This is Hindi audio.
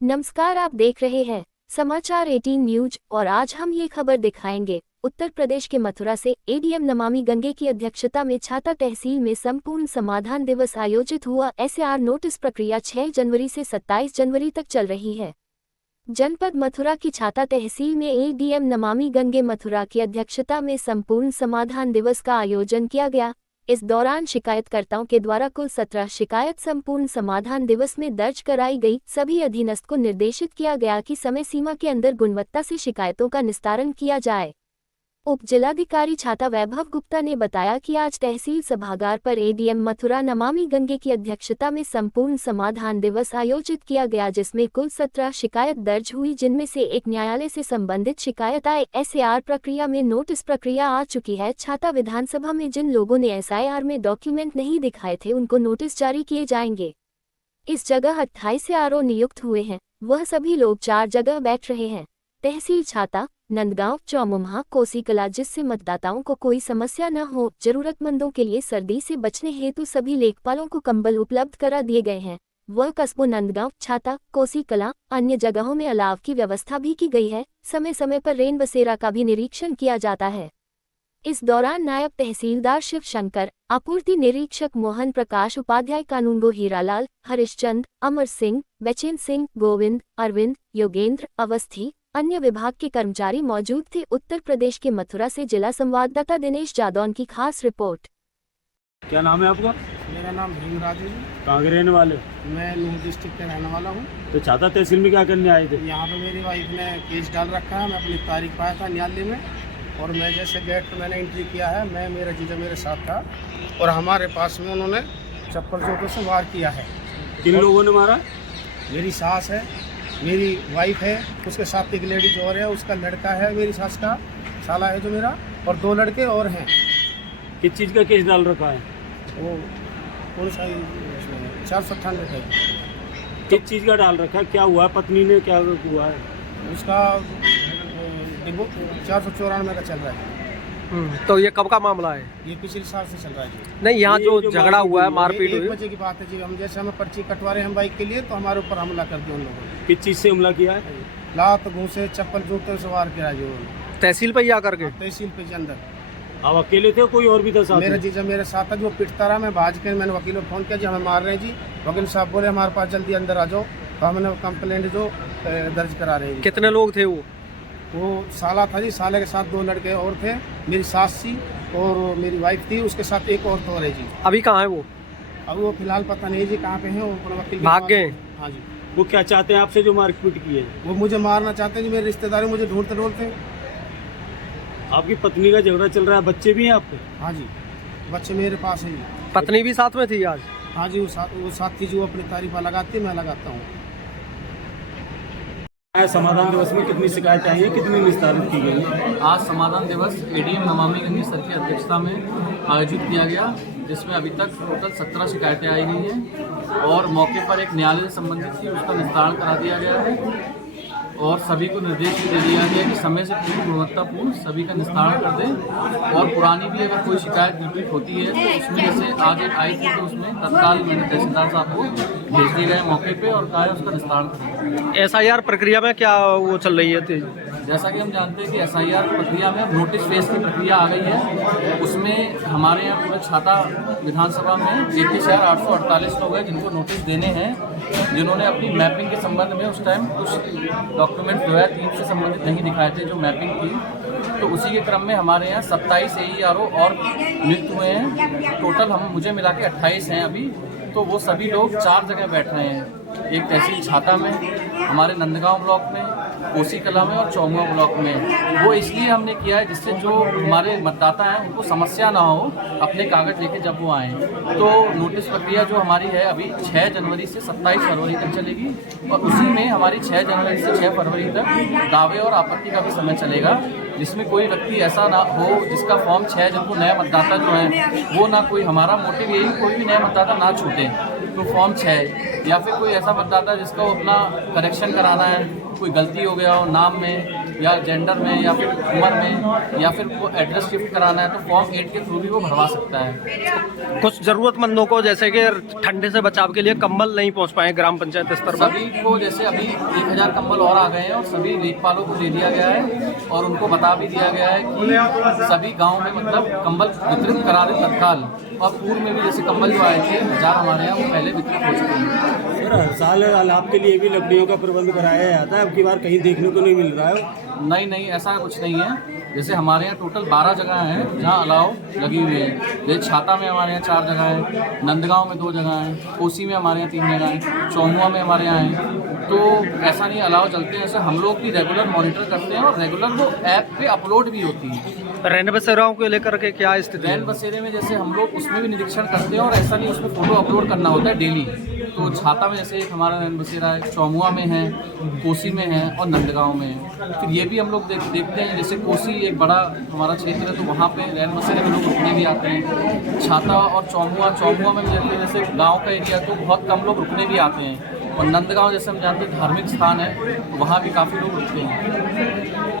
नमस्कार, आप देख रहे हैं समाचार 18 न्यूज और आज हम ये खबर दिखाएंगे। उत्तर प्रदेश के मथुरा से एडीएम नमामि गंगे की अध्यक्षता में छाता तहसील में संपूर्ण समाधान दिवस आयोजित हुआ। एसएआर नोटिस प्रक्रिया 6 जनवरी से 27 जनवरी तक चल रही है। जनपद मथुरा की छाता तहसील में एडीएम नमामि गंगे मथुरा की अध्यक्षता में संपूर्ण समाधान दिवस का आयोजन किया गया। इस दौरान शिकायतकर्ताओं के द्वारा कुल 17 शिकायत संपूर्ण समाधान दिवस में दर्ज कराई गई। सभी अधीनस्थ को निर्देशित किया गया कि समय सीमा के अंदर गुणवत्ता से शिकायतों का निस्तारण किया जाए। उप जिलाधिकारी छाता वैभव गुप्ता ने बताया कि आज तहसील सभागार पर एडीएम मथुरा नमामि गंगे की अध्यक्षता में संपूर्ण समाधान दिवस आयोजित किया गया, जिसमें कुल 17 शिकायत दर्ज हुई, जिनमें से एक न्यायालय से संबंधित शिकायत आए। एसएआर प्रक्रिया में नोटिस प्रक्रिया आ चुकी है। छाता विधानसभा में जिन लोगों ने एसआईआर में डॉक्यूमेंट नहीं दिखाए थे उनको नोटिस जारी किए जाएंगे। इस जगह 28 आरओ नियुक्त हुए हैं, वह सभी लोग 4 जगह बैठ रहे हैं। तहसील छाता, नंदगांव, चौमुम्हा, कोसीकला, जिससे मतदाताओं को कोई समस्या न हो। जरूरतमंदों के लिए सर्दी से बचने हेतु सभी लेखपालों को कंबल उपलब्ध करा दिए गए हैं। वह कस्बों नंदगांव, छाता, कोसीकला, अन्य जगहों में अलाव की व्यवस्था भी की गई है। समय समय पर रेन बसेरा का भी निरीक्षण किया जाता है। इस दौरान नायब तहसीलदार शिव शंकर, आपूर्ति निरीक्षक मोहन प्रकाश उपाध्याय, कानूनगो हीरालाल, हरिश्चंद, अमर सिंह, वैचेन सिंह, गोविंद, अरविंद, योगेंद्र, अवस्थी, अन्य विभाग के कर्मचारी मौजूद थे। उत्तर प्रदेश के मथुरा से जिला संवाददाता दिनेश जादौन की खास रिपोर्ट। क्या नाम है आपका? मेरा नाम भीमराज है। कहाँ के रहने वाले हो? मैं नूह डिस्ट्रिक्ट का रहने वाला हूँ। तो छाता तहसील में क्या करने आए थे? यहाँ पे मेरी वाइफ ने केस डाल रखा है। मैं अपनी तारीख पाया था न्यायालय में, और मैं जैसे गेट पर मैंने एंट्री किया है, मैं मेरा जीजा मेरे साथ था, और हमारे पास में उन्होंने चप्पल जूतों से वार किया है। किन लोगों ने मारा? मेरी सास है, मेरी वाइफ है, उसके साथ एक लेडीज और है, उसका लड़का है, मेरी सास का साला है जो मेरा, और 2 लड़के और हैं। किस चीज़ का केस डाल रखा है? वो कौन सा 498 है। किस चीज़ का डाल रखा है? क्या हुआ? पत्नी ने क्या हुआ है? उसका 494 का चल रहा है। तो ये कब का मामला है? ये पिछले साल से चल रहा है जी। नहीं, यहाँ जो झगड़ा हुआ है, मारपीट हुई, 1 बजे की बात है जी। हम जैसे हमें पर्ची कटवा रहे हैं बाइक के लिए, तो हमारे ऊपर हमला कर दिया उन लोगों ने। किस चीज़ से हमला किया है? लात, घूंसे, चप्पल जूते से वार किया जी उन्होंने। तहसील पे ही आकर के? तहसील पे जी अंदर। आप अकेले थे, कोई और भी था साथ मेरा में? जीजा मेरे साथ था, जो पिटता रहा। मैं भाज के मैंने वकील को फ़ोन किया जी, हमें मार रहे हैं जी। वकील साहब बोले हमारे पास जल्दी अंदर आ जाओ, तो हमने कंप्लेंट जो दर्ज करा रहे हैं। कितने लोग थे वो साला था जी, साले के साथ 2 लड़के और थे, मेरी सास थी और मेरी वाइफ थी, उसके साथ एक और तो है जी। अभी कहाँ है वो? अब वो फिलहाल पता नहीं जी कहाँ पे हैं। वो अपना वकील भाग गए? हाँ जी। वो क्या चाहते हैं आपसे जो मारपीट की है? वो मुझे मारना चाहते हैं जी। मेरे रिश्तेदार मुझे ढूंढते ढूंढते। आपकी पत्नी का झगड़ा चल रहा है, बच्चे भी हैं आपके? हाँ जी, बच्चे मेरे पास हैं जी। पत्नी भी साथ में थी आज? हाँ जी, वो साथ थी जो अपनी तारीफा लगाती है, मैं लगाता हूँ। समाधान दिवस में कितनी शिकायतें आई हैं, कितनी निस्तारित की गई हैं? आज समाधान दिवस एडीएम नमामि गंगे सर की अध्यक्षता में आयोजित किया गया, जिसमें अभी तक टोटल 17 शिकायतें आई गई हैं, और मौके पर एक न्यायालय से संबंधित थी, उसका निस्तारण करा दिया गया है, और सभी को निर्देश भी दे दिया गया कि समय से पूरी गुणवत्तापूर्ण सभी का निस्तारण कर दें। और पुरानी भी अगर कोई शिकायत रिपीट होती है तो उसमें जैसे आज एक आई थी, तो उसमें तत्काल मैंने तहसीलदार साहब को भेज दिए गए मौके पे, और कहा है उसका निस्तारण करें। एसआईआर प्रक्रिया में क्या वो चल रही है? जैसा कि हम जानते हैं कि एसआईआर प्रक्रिया में नोटिस फेस की प्रक्रिया आ गई है। उसमें हमारे यहाँ पूरे छाता विधानसभा में 31,848 लोग हैं जिनको नोटिस देने हैं, जिन्होंने अपनी मैपिंग के संबंध में उस टाइम कुछ डॉक्यूमेंट जो है 3 से संबंधित नहीं दिखाए थे, जो मैपिंग थी। तो उसी के क्रम में हमारे यहाँ 27 एईआरओ और नियुक्त हुए हैं। टोटल मुझे मिला के 28 हैं अभी। तो वो सभी लोग 4 जगह बैठ रहे हैं, एक तहसील छाता में, हमारे नंदगांव ब्लॉक में, कोसीकला में और चौमुआ ब्लॉक में। वो इसलिए हमने किया है जिससे जो हमारे मतदाता हैं उनको समस्या ना हो अपने कागज़ लेके जब वो आएँ। तो नोटिस प्रक्रिया जो हमारी है अभी 6 जनवरी से 27 फरवरी तक चलेगी, और उसी में हमारी 6 जनवरी से 6 फरवरी तक दावे और आपत्ति का भी समय चलेगा, जिसमें कोई व्यक्ति ऐसा ना हो जिसका फॉर्म 6 जिनको नया मतदाता जो है वो ना, कोई हमारा मोटिव यही कोई भी नया मतदाता ना छूटे, तो फॉर्म 6 या फिर कोई ऐसा मतदाता जिसका अपना करेक्शन कराना है, कोई गलती हो गया हो नाम में या जेंडर में या फिर उम्र में या फिर वो एड्रेस शिफ्ट कराना है तो फॉर्म 8 के थ्रू भी वो भरवा सकता है। कुछ जरूरतमंदों को जैसे कि ठंडे से बचाव के लिए कंबल नहीं पहुंच पाए ग्राम पंचायत स्तर पर, सभी को जैसे अभी 1000 कंबल और आ गए हैं और सभी लेखपालों को दे दिया गया है और उनको बता भी दिया गया है कि सभी गाँव में मतलब कंबल वितरित करा दें तत्काल। और पूर्व में भी जैसे कंबल जो आए थे 1000 हमारे यहाँ वो पहले वितरित हो चुके हैं। सर हर साल अलाव के लिए भी लकड़ियों का प्रबंध कराया जाता है, अब की बार कहीं देखने को नहीं मिल रहा है। नहीं ऐसा कुछ नहीं है। जैसे हमारे यहाँ टोटल 12 जगह हैं जहाँ अलाव लगी हुई है। जैसे छाता में हमारे यहाँ 4 जगह है, नंदगांव में 2 जगह हैं, कोसी में हमारे यहाँ 3 जगह हैं, चौमुआ में हमारे यहाँ है। तो ऐसा नहीं अलाव चलते हैं, ऐसे हम लोग भी रेगुलर मॉनिटर करते हैं और रेगुलर वो ऐप पे अपलोड भी होती है। रैन बसेराओं को लेकर के क्या स्थिति है? रैन बसेरे में जैसे हम लोग उसमें भी निरीक्षण करते हैं और ऐसा नहीं उसमें फ़ोटो अपलोड करना होता है डेली। तो छाता में जैसे एक हमारा रैन बसेरा है, चौमुआ में है, कोसी में है और नंदगांव में है। फिर ये भी हम लोग देखते हैं जैसे कोसी एक बड़ा हमारा क्षेत्र है तो वहाँ पे रैन बसेरे में लोग रुकने भी आते हैं। छाता और चौमुआ में भी जैसे गाँव का एरिया तो बहुत कम लोग रुकने भी आते हैं। और नंदगांव जैसे हम जानते हैं धार्मिक स्थान है तो वहाँ भी काफ़ी लोग रुकते हैं।